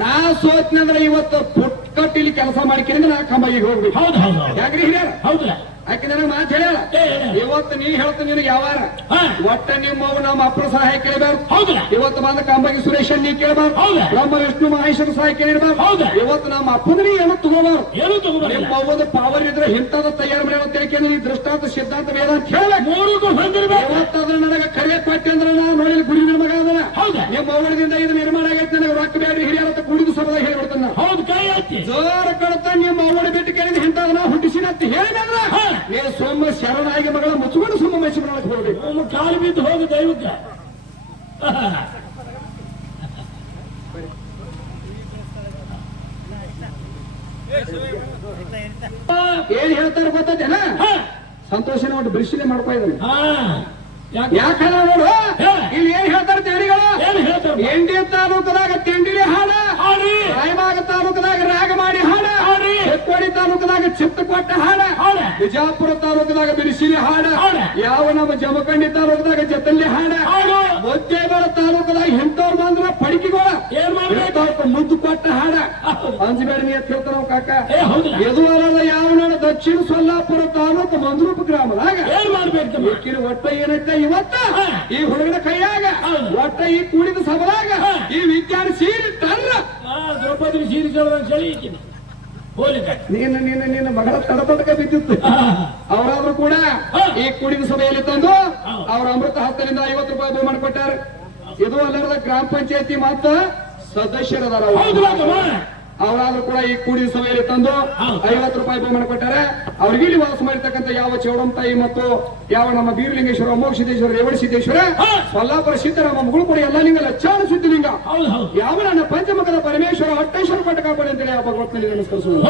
ನಾ ಸೋತ್ನಂದ್ರೆ ಇವತ್ತು ಪುಟ್ಕಟ್ಟು ಇಲ್ಲಿ ಕೆಲಸ ಮಾಡಿಕೊಂಡು ನಾ ಕಂಬಾಗಿಗೆ ಹೋಗ್ಬೇಕು. ಹೌದು ಹೌದು ಹೌದು ಯಾಕ್ರಿ ಹಿರಿಯರ ಹೌದಲ್ಲ ಆಕೆ ನನಗೆ ಮಾತು ಹೇಳ್ಯಾಳ. ಇವತ್ತು ನೀ ಹೇಳ್ತೀನಿ ನಿನಗೆ ಯಾವಾರ ಒಟ್ಟ ನಿಮ್ಮವು ನಮ್ಮ ಅಪ್ಪನ ಸಹಾಯ ಕೇಳಬಾರ್ದು. ಹೌದಲ್ಲ ಇವತ್ತು ಬಂದ ಕಂಬಾಗಿ ಸುರೇಶನ್ ನೀ ಕೇಳಬಾರ್ದು. ಹೌದಾ ನಮ್ಮ ವಿಷ್ಣು ಮಹೇಶ್ವರ ಸಹಾಯ ಕೇಳಿರ್ಬಾರ್ದು. ಹೌದಾ ಇವತ್ತು ನಮ್ಮ ಅಪ್ಪನ ಏನು ತಗೋಬಾರ್ದು. ಏನು ತಗೋಬಾರ್ದು. ನಿಮ್ಮ ಅವ್ವದ ಪಾವರ್ ಇದ್ರೆ ಇಂಥದ್ದು ತಯಾರು ಮಾಡಿ ಅಂತ ಹೇಳ್ಕೊಂಡು ನೀ ದೃಷ್ಟಾಂತ ಸಿದ್ಧಾಂತ ವೇದ ಅಂತ ಹೇಳ್ಬೇಕು. ಮೂರಿಗೂ ಹೊಂದಿರ್ಬೇಕು. ಇವತ್ತು ಅದ್ರ ನನಗೆ ಕರೆ ಪಟ್ಟಿ ಅಂದ್ರೆ ನಾ ನೋಡಿ ಗುಡಿ ಮಗ ಅದನ್ನ ಹೌದಾ ನಿಮ್ಮ ಅವ್ವದಿಂದ ಇದು ನಿರ್ಮಾಣ ಆಗೈತೆ ನನಗೆ ರೊಕ್ಕ ಬೇಡ್ರಿ ಹಿರಿಯರ ಅಂತ ಕುಡಿದು ಸಭಾದಾಗ ಹೇಳ್ಬಿಡ್ತಾನ. ಹೌದು ಕೈ ಹಚ್ಚಿ ಜೋರ ಕಡತ ನಿಮ್ಮ ಅವ್ವನ ಬಿಟ್ಟು ಕೇಳಿದ ಇಂಥದನ್ನ ಹುಟ್ಟಿಸಿನ ಅಂತ ಹೇಳಿದ್ರ ನೀ ಸೋಮ ಶರಣಾಗಿ ಮಗಳ ಮುಚ್ಚಿಕೊಂಡು ಸೋಮ ಮೈಸೂರಿನೊಳಗೆ ಹೋಗ್ಬೇಕು. ಕಾಲು ಬಿದ್ದು ಹೋಗಿ ದೈವಕ್ಕ ಏನ್ ಹೇಳ್ತಾರೆ ಗೊತ್ತೇನ ಸಂತೋಷನ ಒಂದು ಬಿಡಿಸಿನೇ ಮಾಡ್ತಾ ಇದ್ದಾನೆ. ಯಾಕಂದ್ರೆ ನೋಡು ಇಲ್ಲಿ ಏನ್ ಹೇಳ್ತಾರೆ ತಿಳಿಗಳು. ಏನು ಹೇಳ್ತಾರೆ ಎಂಡಿ ತಾಲೂಕದಾಗ ತಿಂಡಿಲಿ ಹಾಡ, ರಾಯಬಾಗ ತಾಲೂಕದಾಗ ರಾಗ ಮಾಡಿ ಹಾಡ, ಚಿಕ್ಕೋಡಿ ತಾಲೂಕದಾಗ ಚಿತ್ತ ಕೊಟ್ಟ ಹಾಡ, ಬಿಜಾಪುರ ತಾಲೂಕದಾಗ ಬಿಡಿಸಿಲಿ ಹಾಡ, ಯಾವ ನಮ್ಮ ಜಮಖಂಡಿ ತಾಲೂಕದಾಗ ಜತಲ್ಲಿ ಹಾಡ, ಮುದ್ದೇಬೇಳ ತಾಲೂಕದಾಗ ಇಂಥವ್ರು ಬಂದ್ರ ಪಡಿಕೆಗಳ ಏನ್ ಮಾಡ್ಬೇಕು ಮುದ್ದು ಕೊಟ್ಟ ಹಾಡ. ಅಂಜಬೇಡ ನೀ ಅಂತ ಹೇಳ್ತಾರ ನಾವು ಕಾಕ. ಎದು ಅಲ್ಲದ ಯಾವ ನಾಡು ದಕ್ಷಿಣ ಸೊಲ್ಲಾಪುರ ತಾಲೂಕು ಮಂದ್ರೂಪ ಗ್ರಾಮದಾಗ ಏನ್ ಮಾಡ್ಬೇಕು ಬೇಕಿನ ಒಟ್ಟ ಏನೈತೆ ಇವತ್ತ ಈ ಹುಡುಗನ ಕೈಯಾಗ ಒಟ್ಟ ಈ ಕೂಡಿದ ಸಭದಾಗ ಈ ವಿದ್ಯಾರ್ಥಿ ಸೀರೆ ತರ್ರ ದ್ರೌಪದಿ ಸೀರೆ ಚಳಿ ನೀನು ನೀನು ನಿನ್ನ ಮಗಳ ತಡಪಟಕ ಬಿದ್ದಿತ್ತು. ಅವರಾದ್ರೂ ಕೂಡ ಈ ಕೂಡಿದ ಸಭೆಯಲ್ಲಿ ತಂದು ಅವ್ರ ಅಮೃತ ಹಸ್ತದಿಂದ 50 ರೂಪಾಯಿ ಬಹುಮಾನ ಕೊಟ್ಟಾರೆ. ಇದು ಅಲ್ಲದ ಗ್ರಾಮ ಪಂಚಾಯತಿ ಮಾತ್ರ ಸದಸ್ಯರದಾರ. ಅವರಾದ್ರೂ ಕೂಡ ಈ ಕೂಡಿದ ಸಭೆಯಲ್ಲಿ ತಂದು 50 ರೂಪಾಯಿ ಬಹುಮಾನ ಕೊಟ್ಟಾರೆ. ಅವ್ರಿಗೆ ಇಲ್ಲಿ ವಾಸ ಮಾಡಿರ್ತಕ್ಕಂಥ ಯಾವ ಚೌಡಂ ತಾಯಿ ಮತ್ತು ಯಾವ ನಮ್ಮ ಬೀರಲಿಂಗೇಶ್ವರ, ಅಮೋಘ ಸಿದ್ದೇಶ್ವರ, ರೇವಣ ಸಿದ್ದೇಶ್ವರ, ಸೊಲ್ಲಾಪುರ ಸಿದ್ದರಾಮ, ಮುಗುಳುಪುರ ಎಲ್ಲ ಲಿಂಗ, ಲಚ್ಚಾಣ ಸಿದ್ಧಲಿಂಗ, ಯಾವ ನನ್ನ ಪಂಚಮುಖದ ಪರಮೇಶ್ವರ, ಅಟ್ಟೇಶ್ವರ ಪಟ್ಟ ಕಾಪಾಡಿ ಅಂತೇಳಿ ಆ ಭಗವಂತನಿಗೆ ನಮಸ್ಕರಿಸುವುದು.